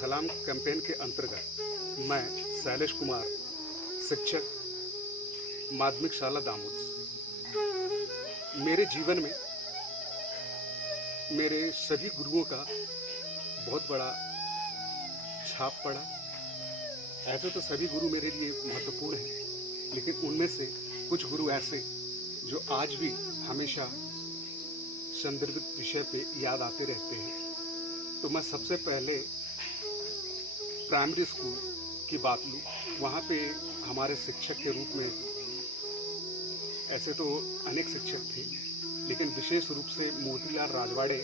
सलाम कैंपेन के अंतर्गत मैं शैलेश कुमार, शिक्षक, माध्यमिक शाला दामोद। मेरे जीवन में मेरे सभी गुरुओं का बहुत बड़ा छाप पड़ा। ऐसे तो सभी गुरु मेरे लिए महत्वपूर्ण हैं, लेकिन उनमें से कुछ गुरु ऐसे जो आज भी हमेशा संदर्भित विषय पे याद आते रहते हैं। तो मैं सबसे पहले प्राइमरी स्कूल की बात लूँ। वहाँ पे हमारे शिक्षक के रूप में ऐसे तो अनेक शिक्षक थे, लेकिन विशेष रूप से मोतीलाल राजवाड़े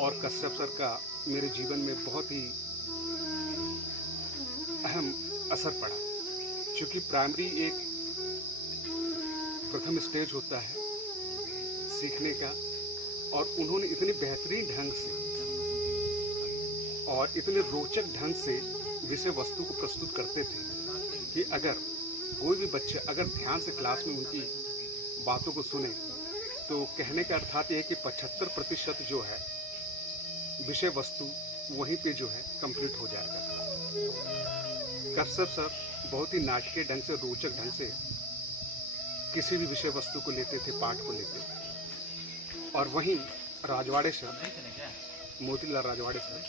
और कश्यप सर का मेरे जीवन में बहुत ही अहम असर पड़ा। क्योंकि प्राइमरी एक प्रथम स्टेज होता है सीखने का, और उन्होंने इतनी बेहतरीन ढंग से और इतने रोचक ढंग से विषय वस्तु को प्रस्तुत करते थे कि अगर कोई भी बच्चे अगर ध्यान से क्लास में उनकी बातों को सुने तो कहने का अर्थात यह है कि 75% जो है विषय वस्तु वहीं पे जो है कंप्लीट हो जाएगा। कश्यप सर बहुत ही नाटकीय ढंग से, रोचक ढंग से किसी भी विषय वस्तु को लेते थे, पाठ को लेते थे। और वहीं राजवाड़े सर, मोतीलाल राजवाड़े सर,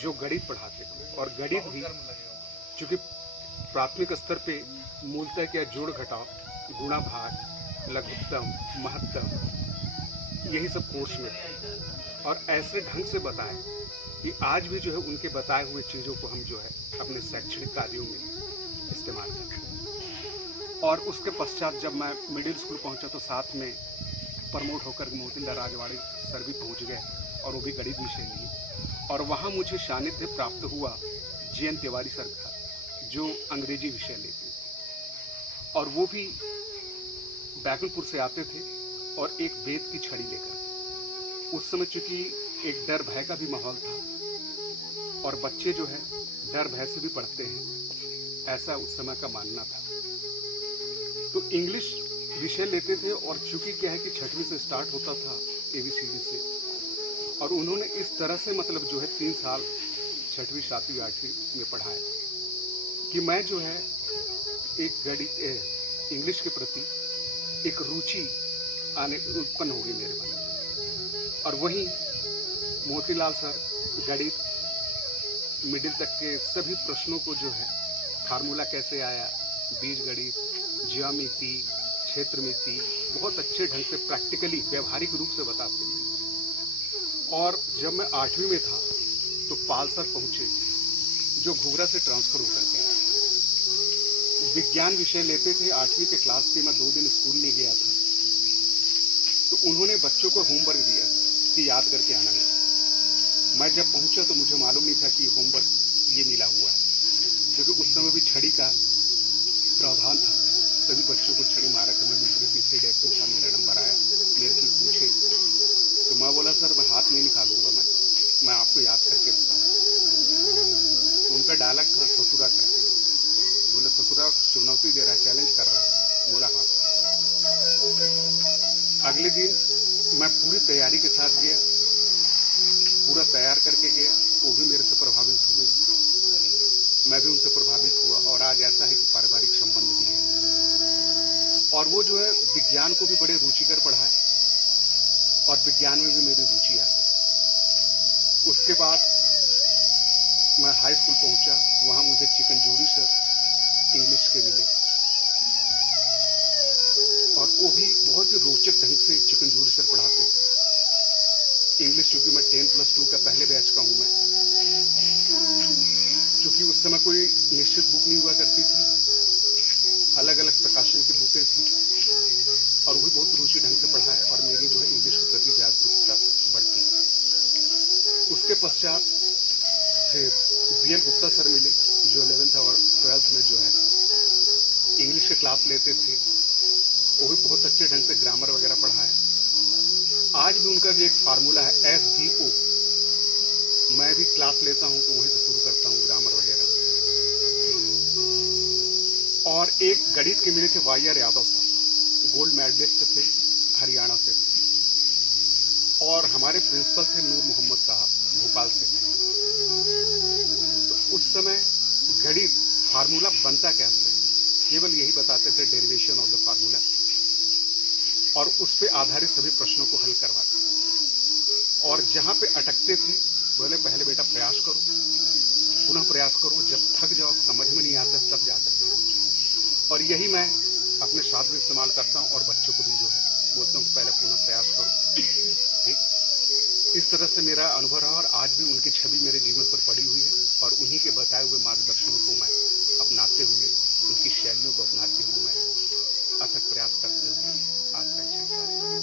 जो गणित पढ़ाते थे, और गणित भी चूँकि प्राथमिक स्तर पे मूलतः क्या जोड़ घटाव, गुणा भाग, लघुत्तम, महत्तम, यही सब कोर्स में थे। और ऐसे ढंग से बताएं कि आज भी जो है उनके बताए हुए चीज़ों को हम जो है अपने शैक्षणिक कार्यों में इस्तेमाल करते हैं। और उसके पश्चात जब मैं मिडिल स्कूल पहुंचा तो साथ में प्रमोट होकर मोतीलाल राजवाड़े सर भी पहुंच गए, और वो भी गणित विषय लिए। और वहाँ मुझे सानिध्य प्राप्त हुआ JN तिवारी सर का, जो अंग्रेजी विषय लेते थे, और वो भी बैकुंठपुर से आते थे और एक वेद की छड़ी लेकर। उस समय चूंकि एक डर भय का भी माहौल था, और बच्चे जो है डर भय से भी पढ़ते हैं, ऐसा उस समय का मानना था। तो इंग्लिश विषय लेते थे, और चूंकि क्या है कि 6वीं से स्टार्ट होता था ABCD से, और उन्होंने इस तरह से मतलब जो है 3 साल 6वीं 7वीं 8वीं में पढ़ाए कि मैं जो है एक गणित इंग्लिश के प्रति एक रुचि उत्पन्न हो गई मेरे मन में। और वहीं मोतीलाल सर गणित मिडिल तक के सभी प्रश्नों को जो है फार्मूला कैसे आया, बीज गणित, ज्यामिति, क्षेत्रमिति, बहुत अच्छे ढंग से प्रैक्टिकली व्यवहारिक रूप से बताते थे। और जब मैं 8वीं में था तो पाल सर पहुंचे, जो घुघरा से ट्रांसफर होकर के आए। विज्ञान विषय लेते थे 8वीं के क्लास के। मैं 2 दिन स्कूल नहीं गया था, तो उन्होंने बच्चों को होमवर्क दिया कि याद करके आना बेटा। मैं जब पहुंचा तो मुझे मालूम नहीं था कि होमवर्क ये मिला हुआ है, क्योंकि उस समय भी छड़ी का प्रावधान था। सभी बच्चों को छड़ी मारा कर मैं दूसरे तीसरे डेस्क में था, मेरा नंबर आया, मेरे से पूछे तो मैं बोला सर मैं हाथ नहीं निकालूंगा, मैं आपको याद करके बताऊँ। तो उनका डायलॉग था ससुरा करके। बोले ससुरा चुनौती दे रहा है, चैलेंज कर रहा है। बोला हाँ सर। अगले दिन मैं पूरी तैयारी के साथ गया, पूरा तैयार करके गया। वो भी मेरे से प्रभावित हुए, मैं भी उनसे प्रभावित हुआ। और आज ऐसा है कि पारिवारिक संबंध भी है। और वो जो है विज्ञान को भी बड़े रुचिकर पढ़ाए, और विज्ञान में भी मेरी रुचि आ गई। उसके बाद मैं हाई स्कूल पहुंचा, वहाँ मुझे चिकनजोड़ी सर इंग्लिश के मिले, और वो भी बहुत ही रोचक ढंग से चिकनजोड़ी सर पढ़ाते थे इंग्लिश। चूँकि मैं 10+2 का पहले बैच का हूँ मैं, चूँकि उस समय कोई निश्चित बुक नहीं हुआ करती थी, अलग अलग प्रकाशन की बुकें थी, और वो भी बहुत रुचि ढंग से पढ़ाए, और मेरी जो है इंग्लिश के प्रति जागरूकता बढ़ती है। उसके पश्चात फिर BL गुप्ता सर मिले, जो 11th और 12th में जो है इंग्लिश के क्लास लेते थे। वो भी बहुत अच्छे ढंग से ग्रामर वगैरह पढ़ाए। आज भी उनका जो एक फार्मूला है SDO, मैं भी क्लास लेता हूँ तो वहीं से शुरू करता हूँ ग्रामर वगैरह। और एक गणित के मिले थे YR यादव साहब, गोल्ड मेडलिस्ट थे, हरियाणा से थे। और हमारे प्रिंसिपल थे नूर मोहम्मद साहब, भोपाल से थे। तो समय गणित फार्मूला बनता कैसे, केवल यही बताते थे, डेरिवेशन ऑफ द फार्मूला, और उस पे आधारित सभी प्रश्नों को हल करवाते। और जहाँ पे अटकते थे बोले पहले बेटा प्रयास करो, पुनः प्रयास करो, जब थक जाओ, समझ में नहीं आता, तब जाकर के सोचो। और यही मैं अपने साथ में इस्तेमाल करता हूँ और बच्चों को भी जो है बोलता हूँ कि पहले पुनः प्रयास करो। ठीक, इस तरह से मेरा अनुभव रहा और आज भी उनकी छवि मेरे जीवन पर पड़ी हुई है और उन्हीं के बताए हुए मार्गदर्शनों को मैं अपनाते हुए, उनकी शैलियों को अपनाते हुए मैं अथक प्रयास करते हुए आज का कार्य करता हूँ।